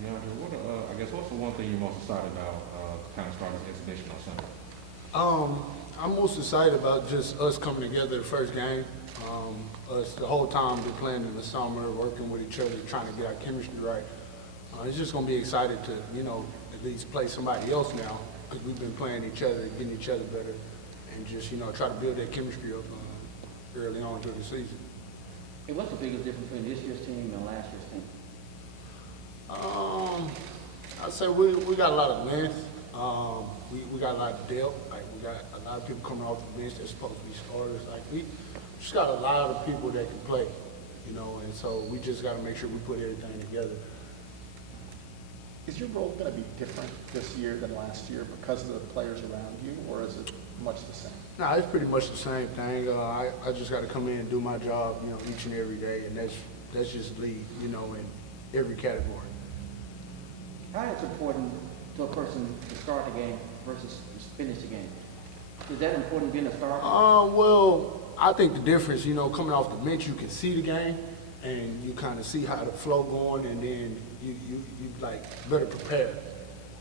DeAndre, I guess what's the one thing you're most excited about kind of starting this exhibition on Sunday? I'm most excited about just us coming together the first game. Us the whole time been playing in the summer, working with each other, trying to get our chemistry right. It's just gonna be excited to, at least play somebody else now because we've been playing each other, getting each other better, and just, try to build that chemistry up early on through the season. Hey, what's the biggest difference between this year's team and last year's team? I'd say we got a lot of length. We got a lot of depth. Like we got a lot of people coming off the bench that's supposed to be starters. Like we just got a lot of people that can play, and so we just got to make sure we put everything together. Is your role going to be different this year than last year because of the players around you, or is it much the same? Nah, it's pretty much the same thing. I just got to come in and do my job, each and every day, and that's just lead, in every category. How is it important to a person to start the game versus finish the game? Is that important being a starter? Well, I think the difference, coming off the bench, you can see the game, and you kind of see how the flow going, and then you like better prepared.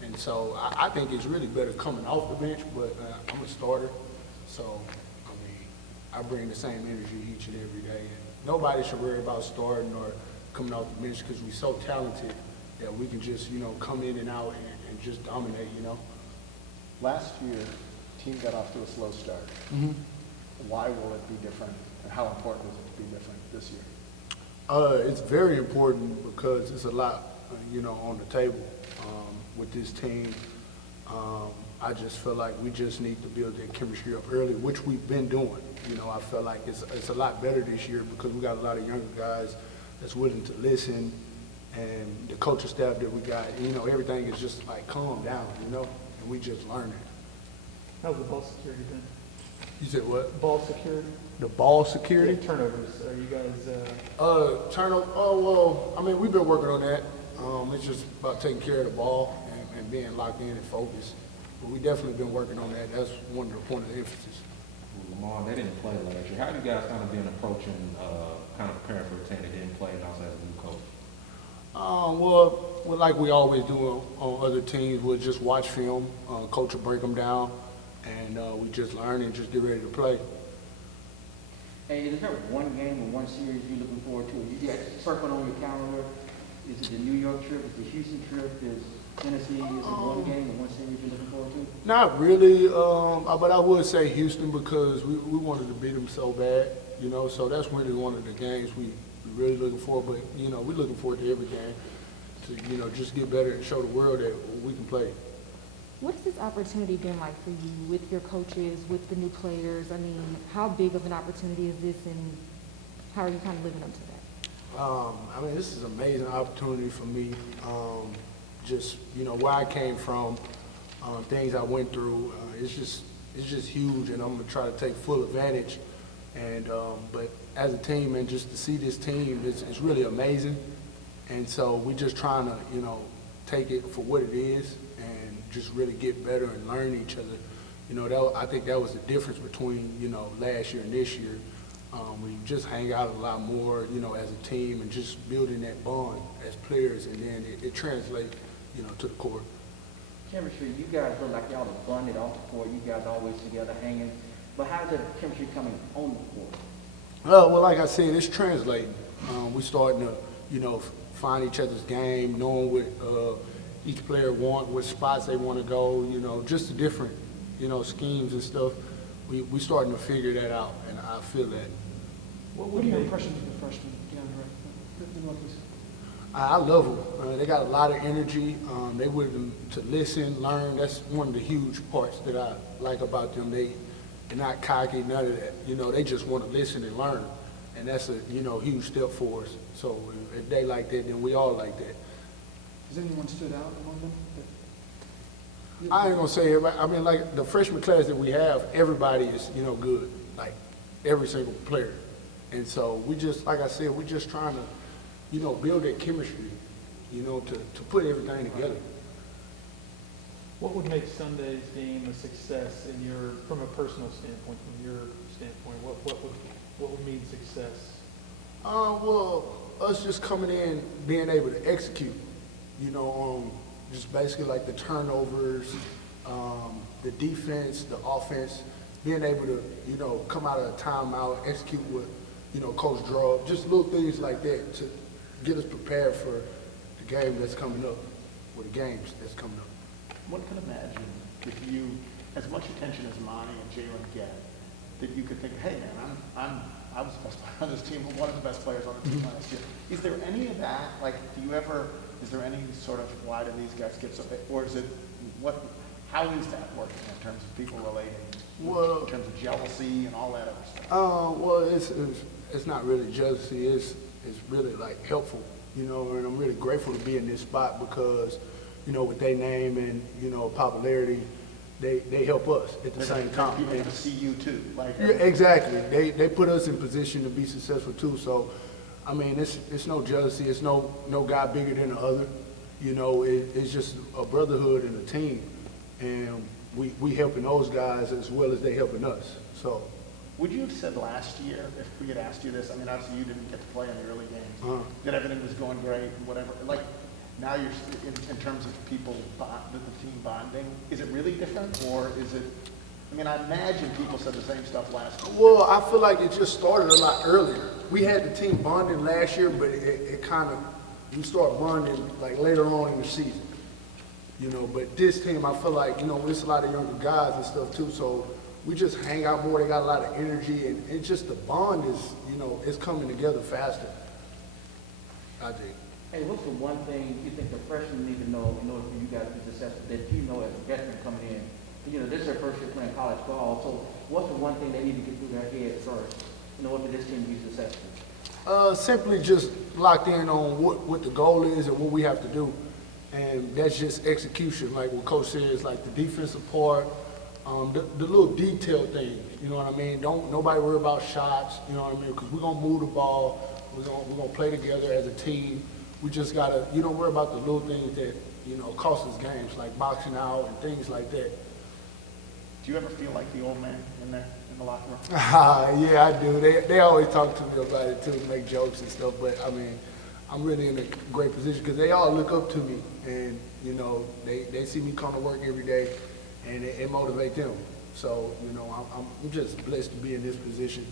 And so I think it's really better coming off the bench, but I'm a starter, so I bring the same energy each and every day. And nobody should worry about starting or coming off the bench because we're so talented that we can just come in and out and just dominate. Last year, the team got off to a slow start. Mm-hmm. Why will it be different, and how important is it to be different this year? It's very important because it's a lot, on the table with this team. I just feel like we just need to build that chemistry up early, which we've been doing. I feel like it's a lot better this year because we got a lot of younger guys that's willing to listen, and the coaching staff that we got, everything is just like calm down, and we just learning. How's the ball security been? You said what? Ball security? The ball security? Yeah, turnovers. Are you guys? Turnover. Oh well. We've been working on that. It's just about taking care of the ball and being locked in and focused. But we definitely been working on that. That's one of the point of emphasis. Lamar, they didn't play last year. How have you guys kind of been approaching, kind of preparing for a team that didn't play and also as a new coach? Well, like we always do on other teams, we'll just watch film. Coach will break them down, and we just learn and just get ready to play. Hey, is there one game or one series you're looking forward to? You got circled on your calendar. Is it the New York trip? Is it the Houston trip? Is Tennessee? Is it one game or one series you're looking forward to? Not really, but I would say Houston because we wanted to beat them so bad, so that's really one of the games we really looking for. But, we're looking forward to every game to, just get better and show the world that we can play. What has this opportunity been like for you with your coaches, with the new players? How big of an opportunity is this, and how are you kind of living up to that? This is an amazing opportunity for me. Just, where I came from, things I went through, it's just huge, and I'm gonna try to take full advantage. And but as a team, and just to see this team, it's really amazing. And so we're just trying to, take it for what it is and just really get better and learn each other. I think that was the difference between, last year and this year. We just hang out a lot more, as a team and just building that bond as players, and then it translates, to the court. Chemistry, you guys look like y'all have bonded off the court. You guys always together hanging. But how's that chemistry coming on the court? Well, like I said, it's translating. We're starting to, find each other's game, knowing what each player want, what spots they want to go, just the different, schemes and stuff. We starting to figure that out, and I feel that. What are your impressions of the freshmen, DeAndre? The rookies? I love them. They got a lot of energy. They willing to listen, learn. That's one of the huge parts that I like about them. They're not cocky, none of that. They just want to listen and learn, and that's a huge step for us. So if they like that, then we all like that. Has anyone stood out among them? I ain't gonna say everybody. Like the freshman class that we have, everybody is good, like every single player. And so we just, like I said, we're just trying to, build that chemistry, to put everything together. What would make Sunday's game a success from a personal standpoint, from your standpoint? What would mean success? Well, us just coming in, being able to execute, you know, just basically like the turnovers, the defense, the offense, being able to, you know, come out of a timeout, execute what, you know, Coach Draw, just little things like that to get us prepared for the game that's coming up, or the games that's coming up. One can imagine if you, as much attention as Monty and Jalen get, that you could think, hey man, I was the best player on this team, one of the best players on the team last year. Is there any of that? Like, is there any sort of, why do these guys get so big? Or is it, how is that working in terms of people relating? Well, in terms of jealousy and all that other stuff? Well, it's not really jealousy. It's really like helpful, you know. And I'm really grateful to be in this spot because, you know, with their name and, you know, popularity, they help us at the same time. People get to see you too. Like, yeah, exactly. They put us in position to be successful too. So, I mean, it's no jealousy. It's no guy bigger than the other. You know, it's just a brotherhood and a team, and we helping those guys as well as they helping us. So. Would you have said last year, if we had asked you this, I mean, obviously you didn't get to play in the early games, that everything was going great and whatever, like, now you're, in terms of people, the team bonding, is it really different, or is it, I mean, I imagine people said the same stuff last year. Well, I feel like it just started a lot earlier. We had the team bonding last year, but it kind of, we start bonding like later on in the season. You know, but this team, I feel like, you know, it's a lot of younger guys and stuff too, so we just hang out more. They got a lot of energy, and it's just the bond is, you know, it's coming together faster, I think. Hey, what's the one thing you think the freshmen need to know in order for you guys to be successful that you know as a veteran coming in? You know, this is their first year playing college ball, so what's the one thing they need to get through their head first in order for this team to be successful? Simply just locked in on what the goal is and what we have to do. And that's just execution, like what Coach says, like the defensive part, the little detail things, you know what I mean? Don't nobody worry about shots, you know what I mean? Because we're gonna move the ball, we're gonna play together as a team. We just gotta, you don't worry about the little things that, you know, cost us games, like boxing out and things like that. Do you ever feel like the old man in there, in the locker room? Yeah, I do. They always talk to me about it too, make jokes and stuff, but I mean, I'm really in a great position because they all look up to me, and, you know, they see me come to work every day, and it motivates them. So, you know, I'm just blessed to be in this position